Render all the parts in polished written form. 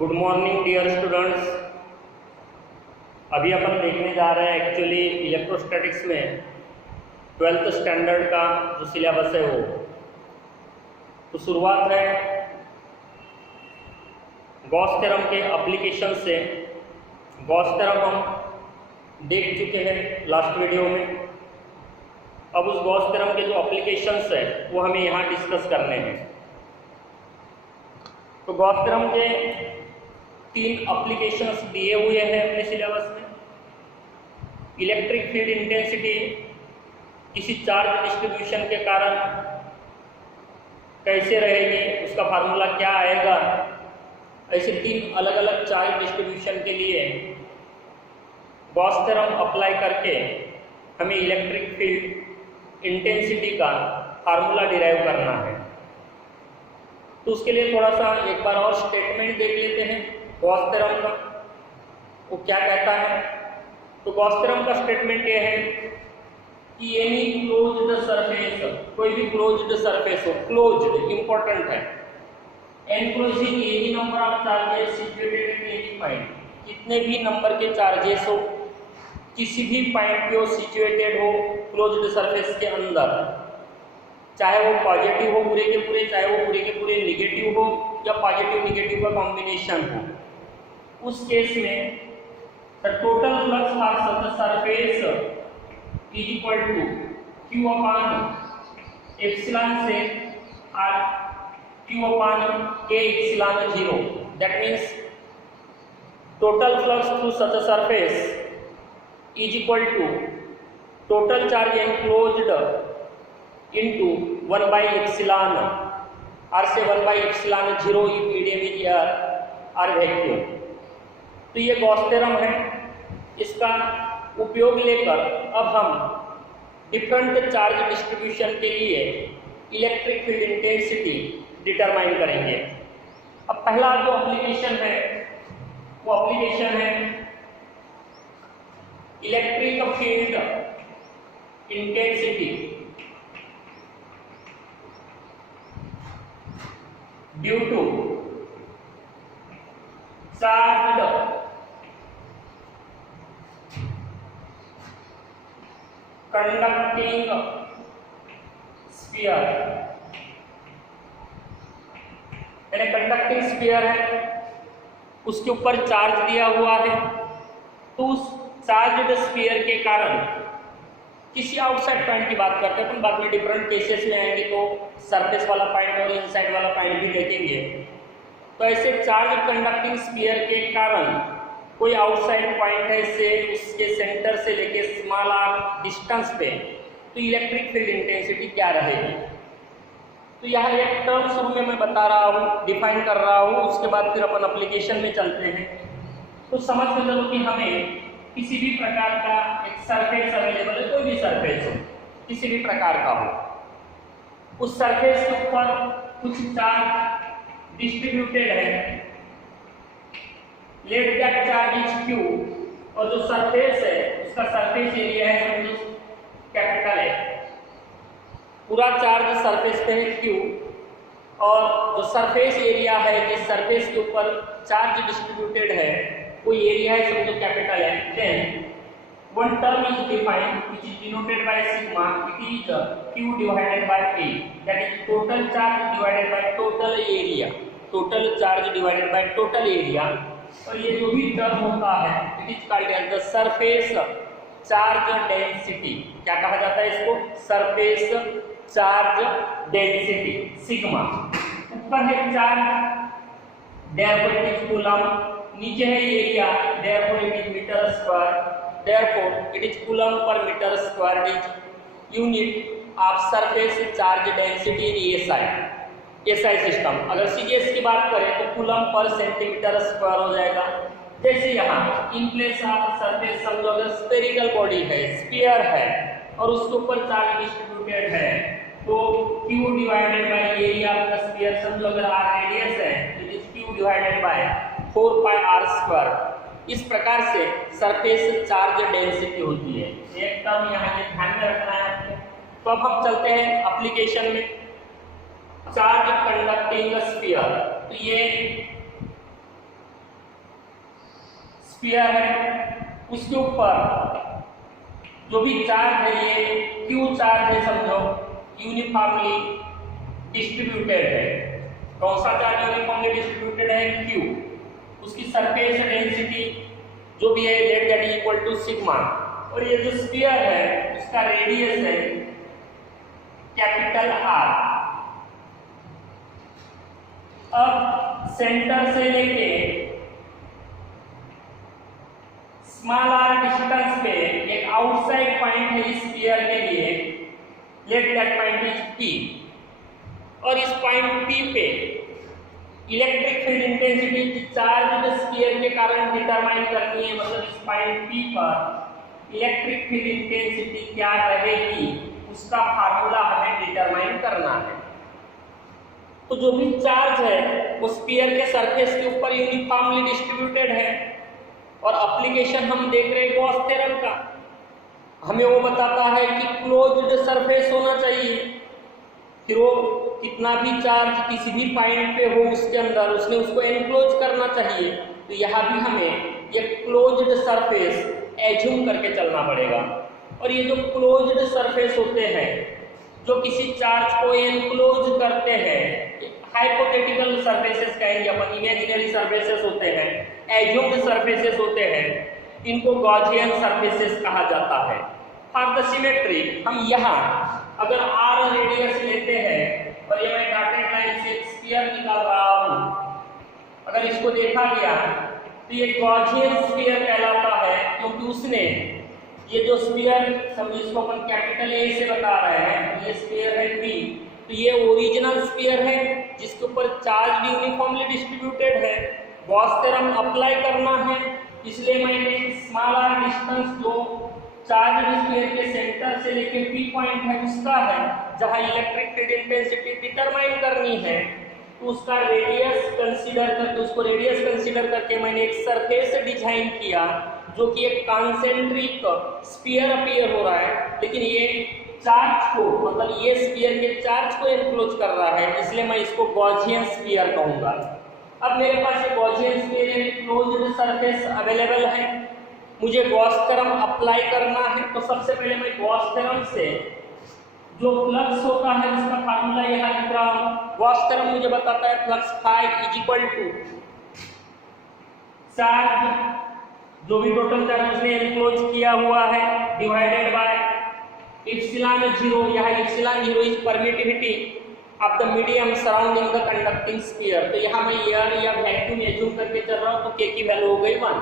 Good morning dear students. अभी अपन देखने जा रहे हैं एक्चुअली इलेक्ट्रोस्टैटिक्स में 12th स्टैंडर्ड का जो सिलेबस है वो। तो शुरुआत है गॉस थ्योरम के एप्लीकेशन से। गॉस थ्योरम हम देख चुके हैं लास्ट वीडियो में। अब उस गॉस थ्योरम के जो एप्लीकेशंस है वो हमें यहाँ डिस्कस करने हैं। तो गॉस थ्योरम के 3 एप्लीकेशंस दिए हुए हैं अपने सिलेबस में। इलेक्ट्रिक फील्ड इंटेंसिटी किसी चार्ज डिस्ट्रीब्यूशन के कारण कैसे रहेगी, उसका फार्मूला क्या आएगा। ऐसे 3 अलग अलग चार्ज डिस्ट्रीब्यूशन के लिए गॉस थ्योरम अप्लाई करके हमें इलेक्ट्रिक फील्ड इंटेंसिटी का फार्मूला डिराइव करना है। तो उसके लिए थोड़ा सा एक बार और स्टेटमेंट देख लेते हैं गॉस थ्योरम का। वो क्या कहता है? तो गॉस थ्योरम का स्टेटमेंट ये है कि एनी क्लोज्ड सरफेस, कोई भी क्लोज्ड सरफेस हो, क्लोज्ड इंपॉर्टेंट है, enclosing any number of charges situated at any point, कितने भी नंबर के चार्जेस हो किसी भी पॉइंट पे वो सिचुएटेड हो क्लोज्ड सरफेस के अंदर, चाहे वो पॉजिटिव हो पूरे के पूरे, चाहे वो पूरे के पूरे निगेटिव हो या पॉजिटिव निगेटिव का कॉम्बिनेशन हो, उस केस में the total flux of the surface is equal to Q upon epsilon से आर क्यू अपॉन के epsilon 0। That means total flux through such a surface is equal to total charge enclosed into 1 by epsilon r से 1 by epsilon 0 if medium is air or vacuum। तो ये Gauss theorem है। इसका उपयोग लेकर अब हम डिफरेंट चार्ज डिस्ट्रीब्यूशन के लिए इलेक्ट्रिक फील्ड इंटेंसिटी डिटरमाइन करेंगे। अब पहला जो एप्लीकेशन है वो एप्लीकेशन है electric field intensity due to charged conducting sphere। यानी कंडक्टिंग स्फीयर है, उसके ऊपर चार्ज दिया हुआ है। तो उस चार्ज्ड स्फीयर के कारण किसी आउटसाइड पॉइंट की बात करते हैं, अपन बाद में डिफरेंट केसेस में आएंगे तो सरफेस वाला पॉइंट और इनसाइड वाला पॉइंट भी देखेंगे। तो ऐसे चार्ज कंडक्टिंग स्फीयर के कारण कोई आउटसाइड पॉइंट है से उसके सेंटर से लेके स्मॉल आर डिस्टेंस पे, तो इलेक्ट्रिक फील्ड इंटेंसिटी क्या रहेगी। तो यहाँ एक टर्म शुरू में मैं बता रहा हूँ, डिफाइन कर रहा हूँ, उसके बाद फिर अपन एप्लीकेशन में चलते हैं। तो समझ में चलो कि हमें किसी भी प्रकार का एक सरफेस अवेलेबल है, कोई भी सरफेस हो, किसी भी प्रकार का हो, उस सरफेस के ऊपर कुछ चार्ज डिस्ट्रीब्यूटेड है। Let that charge is Q, और जो सरफेस है उसका सरफेस एरिया है समझो कैपिटल है। पूरा चार्ज सरफेस पे है क्यू, और जो सरफेस एरिया है जिस सरफेस के ऊपर चार्ज डिस्ट्रीब्यूटेड है कोई एरिया है समझो कैपिटल है। Then one term is defined which is denoted by sigma, it is q divided by a, that is total charge divided by total area, total charge divided by total area. और ये जो भी term होता है it is called as the surface charge density. क्या कहा जाता है इसको? Surface charge density sigma. ऊपर है charge, therefore it is coulomb, नीचे है area, therefore it is meter square, therefore it is coulomb per meter square is unit of surface charge density in SI system. अगर CGS की बात करें तो coulomb per centimetre square हो जाएगा। जैसे यहाँ इन प्लेस ऑफ सरफेस समझो अगर स्फेरिकल बॉडी है, स्फीयर है और उसके ऊपर चार्ज डिस्ट्रीब्यूटेड है तो Q divided by area of the sphere, समझो अगर r रेडियस है it is Q divided bye 4 pi r square. इस प्रकार से सरफेस चार्ज डेंसिटी होती है। एक टर्म यहाँ ये ध्यान में रखना है आपको। तो अब हम चलते हैं एप्लीकेशन में। चार्ज कंडक्टिंग स्फीयर, तो ये स्फीयर है, उसके ऊपर जो भी चार्ज है ये क्यू चार्ज है, समझो यूनिफॉर्मली डिस्ट्रीब्यूटेड है। कौन सा चार्ज यूनिफॉर्मली डिस्ट्रीब्यूटेड है? क्यू। उसकी सरफेस डेंसिटी जो भी है let that equal to sigma. और ये जो स्फीयर है उसका रेडियस है कैपिटल आर। अब सेंटर से लेके स्मॉल आर डिस्टेंस पे एक आउटसाइड पॉइंट है इस स्फीयर के लिए, let that point is P. और इस पॉइंट पी पे electric field intensity charge sphere के कारण डिटरमाइन करनी है। मतलब इस पॉइंट पी पर इलेक्ट्रिक फील्ड इंटेंसिटी क्या रहेगी उसका फार्मूला हमें डिटरमाइन करना है। तो जो भी चार्ज है वो स्फीयर के सरफेस के ऊपर यूनिफॉर्मली डिस्ट्रीब्यूटेड है। और एप्लीकेशन हम देख रहे हैं गॉस थ्योरम का, हमें वो बताता है कि क्लोज्ड सरफेस होना चाहिए। फिर वो कितना भी चार्ज किसी भी पॉइंट पे हो उसके अंदर उसने उसको एनक्लोज करना चाहिए। तो यहाँ भी हमें ये क्लोज्ड सरफेस एज्यूम करके चलना पड़ेगा। और ये जो क्लोज्ड सरफेस होते हैं जो किसी चार्ज को एनक्लोज करते हैं, हाइपोथेटिकल सरफेसेस कहेंगे अपन, इमेजिनरी सरफेसेस होते हैं, एज्यूम्ड सरफेसेस होते हैं, इनको गॉसियन सरफेसेस कहा जाता है। फॉर द सिमेट्री हम यहाँ अगर आर रेडियस लेते हैं और ये मैं डॉटेड लाइन से स्फीयर निकाल रहा हूँ, अगर इसको देखा गया तो ये गॉसियन स्फीयर कहलाता है, क्योंकि उसने ये जो स्फीयर समझिए इसको अपन कैपिटल ए से बता रहे हैं, ये स्फीयर है बी, तो ये ओरिजिनल स्फीयर है जिसके ऊपर चार्ज यूनिफॉर्मली डिस्ट्रीब्यूटेड है। गॉस थ्योरम अप्लाई करना है, इसलिए मैंने स्मॉल आर डिस्टेंस जो चार्ज स्फीयर के सेंटर से लेके पी पॉइंट है उसका है, जहां इलेक्ट्रिक फील्ड इंटेंसिटी डिटरमाइन करनी है, तो उसका रेडियस कंसीडर करके उसको रेडियस कंसीडर करके मैंने एक सरफेस डिजाइन किया जो कि एक कॉन्सेंट्रिक स्फीयर अपीयर हो रहा है, लेकिन ये चार्ज को मतलब ये स्फीयर के चार्ज को एनक्लोज कर रहा है, इसलिए मैं इसको गॉसियन स्फीयर कहूंगा। अब मेरे पास ये Gaussian sphere closed surface available है, मुझे गॉस थ्योरम अप्लाई करना है। तो सबसे पहले मैं गॉस थ्योरम से जो फ्लक्स होता है उसका फार्मूला यहाँ लिख रहा हूँ। गॉस थ्योरम मुझे बताता है flux phi is equal to charge जो भी टोटल चार्ज उसने एनक्लोज किया हुआ है डिवाइडेड बाय इप्सिलॉन जीरो। यहाँ epsilon zero is permittivity of the medium surrounding the conducting sphere. तो यहाँ मैं एयर या वैक्यूम एज्यूम करके चल रहा हूँ, तो के की वैल्यू हो गई 1।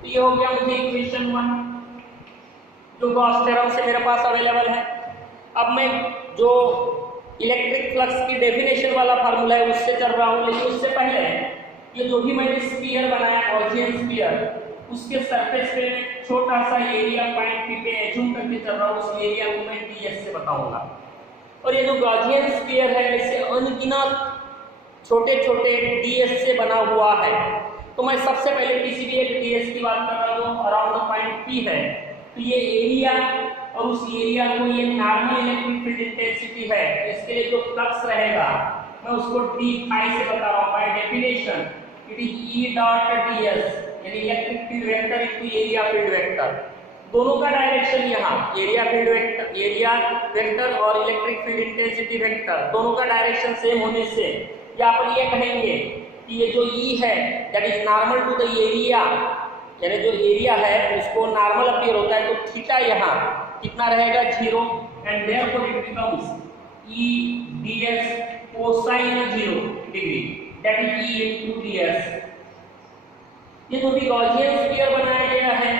तो ये हो गया मुझे इक्वेशन 1 जो गॉस थ्योरम से मेरे पास अवेलेबल है। अब मैं जो इलेक्ट्रिक फ्लक्स की डेफिनेशन वाला फार्मूला है उससे चल रहा हूँ, लेकिन उससे पहले ये जो भी मैंने स्फीयर बनाया गॉसियन स्फीयर, उसके सरफेस पे छोटा सा एरिया पॉइंट पी पे एज्यूम करके चल रहा हूँ, उस एरिया को मैं डीएस से बताऊंगा। और ये जो गॉसियन स्फीयर है ऐसे अनगिनत छोटे छोटे डीएस से बना हुआ है। तो मैं सबसे पहले किसी भी एक डीएस की बात कर रहा हूँ जो अराउंड द पॉइंट पी है, तो ये एरिया और उस एरिया को ये नॉर्मल इलेक्ट्रिक फील्ड इंटेंसिटी है, इसके लिए जो फ्लक्स रहेगा मैं उसको डी फाई से बता रहा हूँ। By definition it is E dot DS यानी electric field vector into area field vector. दोनों का डायरेक्शन यहाँ area field vector, area vector और इलेक्ट्रिक फील्ड इंटेंसिटी वेक्टर दोनों का डायरेक्शन सेम होने से या अपन ये कहेंगे कि ये जो ई है that is normal to the area, यानी जो एरिया है उसको नॉर्मल अपीयर होता है, तो थीटा यहाँ कितना रहेगा 0 and therefore it becomes E DS cosine 0 degree that is E into DS. ये जो भी गॉसियन स्फीयर बनाया गया है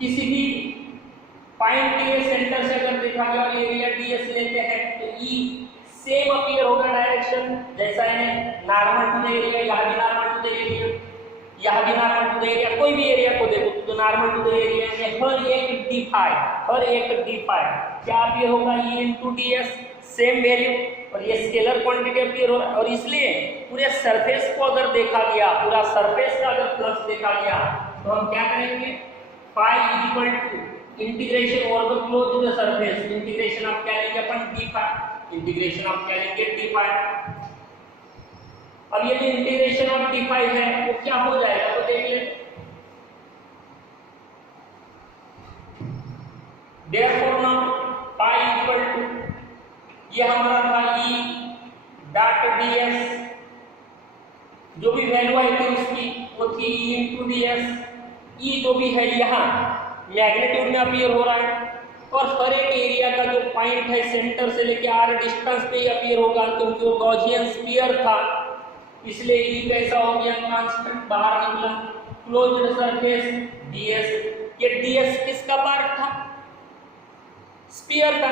किसी भी पॉइंट के सेंटर से अगर देखा गया और एरिया डीएस लेते हैं तो ई सेम अपीयर होगा डायरेक्शन, जैसा है नॉर्मल टू द एरिया, यहाँ भी नॉर्मल टू द एरिया, यहाँ भी नॉर्मल टू द एरिया, कोई भी एरिया को देखो तो नॉर्मल टू द एरिया में हर एक डी फाई क्या अपीयर होगा ई इनटू डीएस, सेम वैल्यू। और ये स्केलर क्वांटिटी अपीयर हो रहा है, और इसलिए पूरे सरफेस को अगर देखा गया, पूरा सरफेस का अगर फ्लक्स देखा गया तो हम क्या करेंगे, phi is equal to integration over the closed surface, integration आप क्या लेंगे अपन डी फाई, इंटीग्रेशन आप क्या लेंगे डी फाई। अब ये जो इंटीग्रेशन ऑफ डी फाई है वो क्या हो जाएगा तो देख ले, therefore now pi equal to, ये हमारा था ई डॉट ds, जो भी वैल्यू आई थी उसकी वो थी ई इंटू ds। ई जो भी है यहाँ मैग्नीट्यूड में अपीयर हो रहा है, और हर एक एरिया का जो पॉइंट है सेंटर से लेके r डिस्टेंस पे ही अपीयर होगा, क्योंकि वो गॉसियन स्फीयर था, इसलिए ई कैसा हो गया, कांस्टेंट बाहर निकला। क्लोज्ड सरफेस ds, ये ds किसका पार्ट था, स्फीयर का,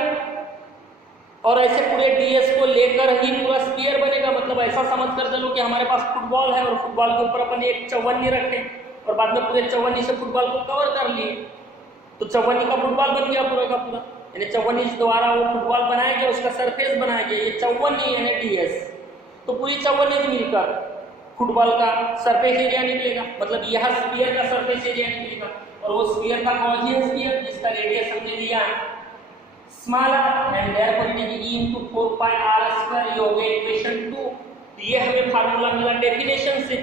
और ऐसे पूरे ds को लेकर ही पूरा स्फीयर बनेगा। मतलब ऐसा समझ कर चलो कि हमारे पास फुटबॉल है और फुटबॉल के ऊपर अपन एक चौवन्नी रखे और बाद में पूरे चौवन्नी से फुटबॉल को कवर कर लिए, तो चौवन्नी का फुटबॉल बन गया पूरा का पूरा, यानी चौवन्नी द्वारा वो फुटबॉल बनाया गया, उसका सरफेस बनाया गया, ये चौवन्नी यानी ds। तो पूरी चौवन्नी मिलकर फुटबॉल का सरफेस एरिया निकलेगा, मतलब यह स्फीयर का सरफेस एरिया निकलेगा, और वो स्फीयर का गॉसियन स्फीयर जिसका रेडियस हमने लिया है smaller, and therefore it is e into 4 pi r square। ये हो गया इक्वेशन 2। ये हमें फार्मूला मिला डेफिनेशन से,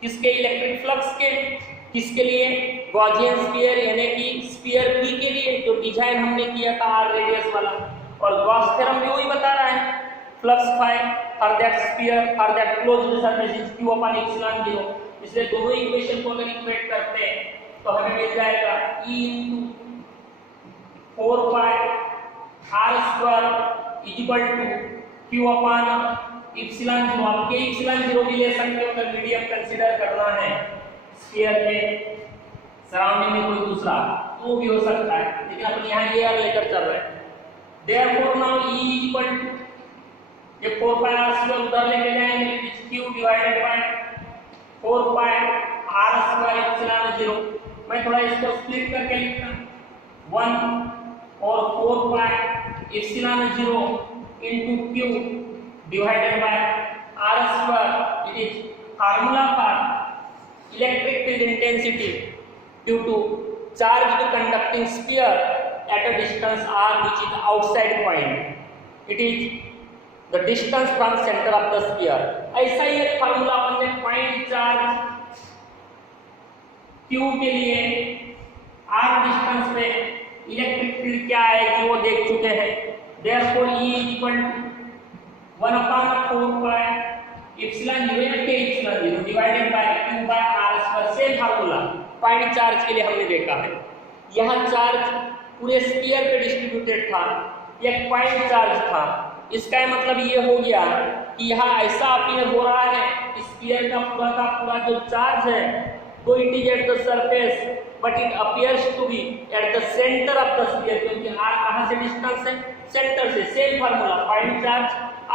किसके, इलेक्ट्रिक फ्लक्स के, किसके लिए, गॉसियन स्फीयर यानी कि स्फीयर p के लिए, जो डिजाइन हमने किया था r रेडियस वाला। और गॉस थ्योरम भी वही बता रहा है, flux phi for that sphere for that closed surface is q upon epsilon 0। इसलिए दोनों इक्वेशन को अगर इक्वेट करते हैं तो हमें मिल जाएगा e into 4 pi r square is equal to q upon epsilon 0। आप के epsilon 0 भी ले सकते हो अगर मीडियम कंसीडर करना है स्फीयर के सराउंडिंग में कोई दूसरा, तो भी हो सकता है, लेकिन अपन यहाँ एयर लेकर चल रहे हैं। Therefore now e is equal to, ये 4 pi r square उधर लेके जाएंगे, it is q divided bye 4 pi r square epsilon 0। मैं थोड़ा इसको स्प्लिट करके लिखता हूँ, 1 और 4 pi epsilon 0 into q divided by r square। it is formula for electric field intensity due to charged conducting sphere at a distance r which is outside point, it is the distance from center of the sphere। ऐसा ही एक formula अपन ने point charge q के लिए r distance पे electric field क्या आएगी वो देख चुके हैं। Therefore E is equal to 1 upon 4 pi epsilon 0 या k epsilon 0 divided by q by r square. Same formula point charge के लिए हमने देखा है, यहाँ चार्ज पूरे स्फीयर पे डिस्ट्रीब्यूटेड था, एक पॉइंट चार्ज था। इसका मतलब ये हो गया कि यहाँ ऐसा अपीयर हो रहा है स्फीयर का पूरा जो चार्ज है वो it is at the surface but it appears to be at the center of the sphere, क्योंकि r कहाँ से डिस्टेंस है, सेंटर से। Same formula point charge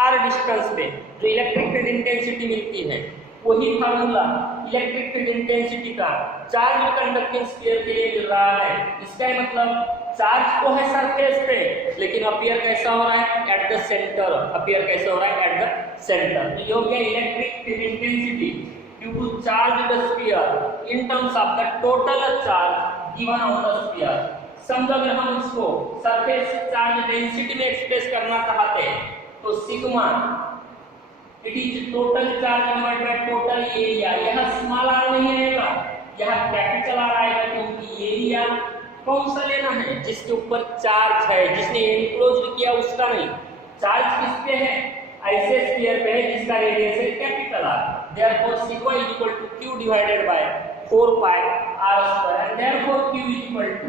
r distance पे जो इलेक्ट्रिक फील्ड इंटेंसिटी मिलती है, वही फार्मूला इलेक्ट्रिक फील्ड इंटेंसिटी का चार्ज कंडक्टिंग स्फीयर के लिए मिल रहा है। इसका मतलब चार्ज तो है सरफेस पे, लेकिन अपीयर कैसा हो रहा है, एट द सेंटर। अपीयर कैसा हो रहा है, एट द सेंटर। तो ये हो गया electric field intensity due to charged sphere in terms of the total charge given on the sphere। समझो अगर हम इसको सरफेस चार्ज डेंसिटी में एक्सप्रेस करना चाहते हैं तो sigma it is total charge divided by total area. यह स्मॉल r नहीं रहेगा, यह कैपिटल R आएगा, क्योंकि एरिया कौन सा लेना है, जिसके ऊपर चार्ज है, जिसने एनक्लोज्ड किया उसका नहीं। चार्ज किस पे है, ऐसे स्फीयर पे है जिसका रेडियस है capital R। therefore sigma is equal to q divided by 4 pi r square, and therefore q is equal to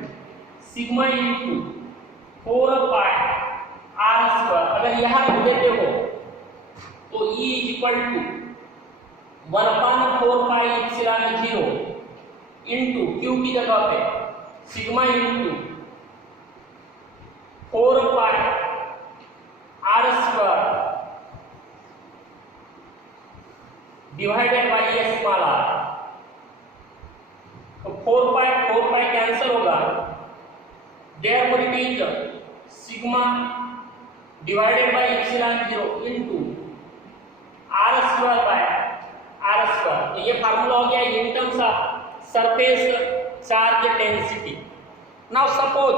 sigma into 4 pi r square। अगर यहाँ देते हो तो E is equal to 1 upon 4 pi epsilon 0 into q की जगह पे sigma into 4 pi r square divided by ये small r। तो 4 pi कैंसिल होगा, therefore it is sigma divided by epsilon 0 into r square by r square. तो ये formula हो गया in terms of surface charge density. Now suppose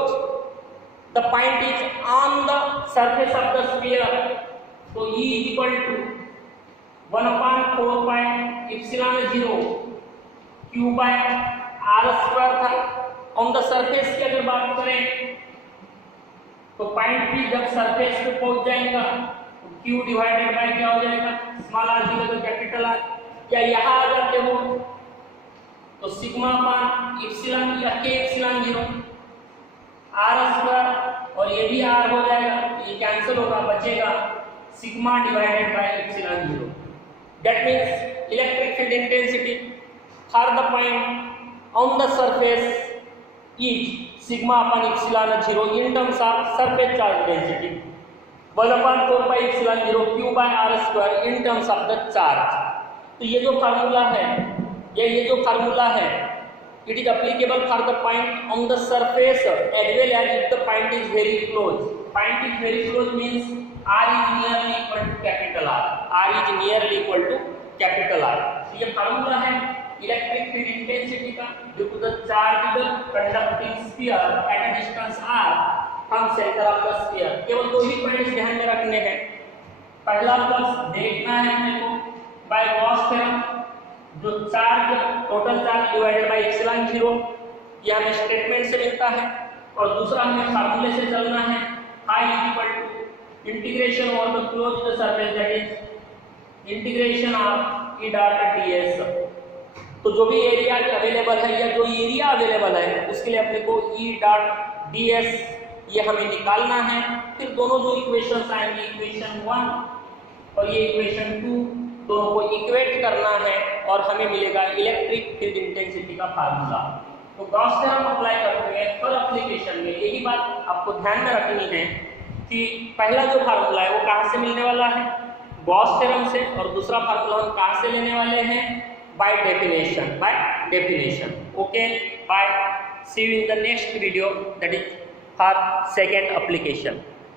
the point is on the surface of the sphere, तो E is equal to 1 upon 4 pi epsilon 0 q by r square था। On the surface की अगर बात करें तो point P जब surface पे पहुंच जाएगा तो Q डिवाइडेड बाय क्या हो जाएगा, स्मॉल r की जगह कैपिटल R। या यहाँ आ जाते हो तो सिग्मा अपान एप्सिलॉन या K एप्सिलॉन 0 r स्क्वायर, और ये भी r हो जाएगा, ये कैंसिल होगा, बचेगा sigma divided by epsilon 0। That means electric field intensity for the point on the surface is sigma upon epsilon 0 in terms of surface charge density 1 upon 4 pi epsilon 0 q by r square in terms of the charge। तो ये जो formula है, ये जो formula है, it is applicable for the point on the surface as well as if the point is very close। Point is very close means r is nearly equal to capital R, r is nearly equal to capital R। तो ये formula है electric field intensity का due to the charged conducting sphere at a distance r from centre of the sphere. केवल दो ही points ध्यान में रखने हैं। पहला फ्लक्स देखना है अपने को बाय गॉस थ्योरम, जो charge total charge divided by epsilon 0, ये हमें स्टेटमेंट से मिलता है। और दूसरा हमें फार्मूले से चलना है, I is equal to integration over the closed surface that is integration of E dot ds। तो जो भी एरिया अवेलेबल है या जो एरिया अवेलेबल है उसके लिए अपने को E डॉट ds ये हमें निकालना है। फिर दोनों जो इक्वेशंस आएंगे, इक्वेशन 1 और ये इक्वेशन 2, दोनों को इक्वेट करना है और हमें मिलेगा इलेक्ट्रिक फील्ड इंटेंसिटी का फार्मूला। तो गॉस थ्योरम अप्लाई करते हैं हर एप्लीकेशन में। यही बात आपको ध्यान में रखनी है कि पहला जो फार्मूला है वो कहाँ से मिलने वाला है, गॉस थ्योरम से, और दूसरा फार्मूला हम कहाँ से लेने वाले हैं, by definition, by definition। Okay, bye, see you in the next video, that is for second application।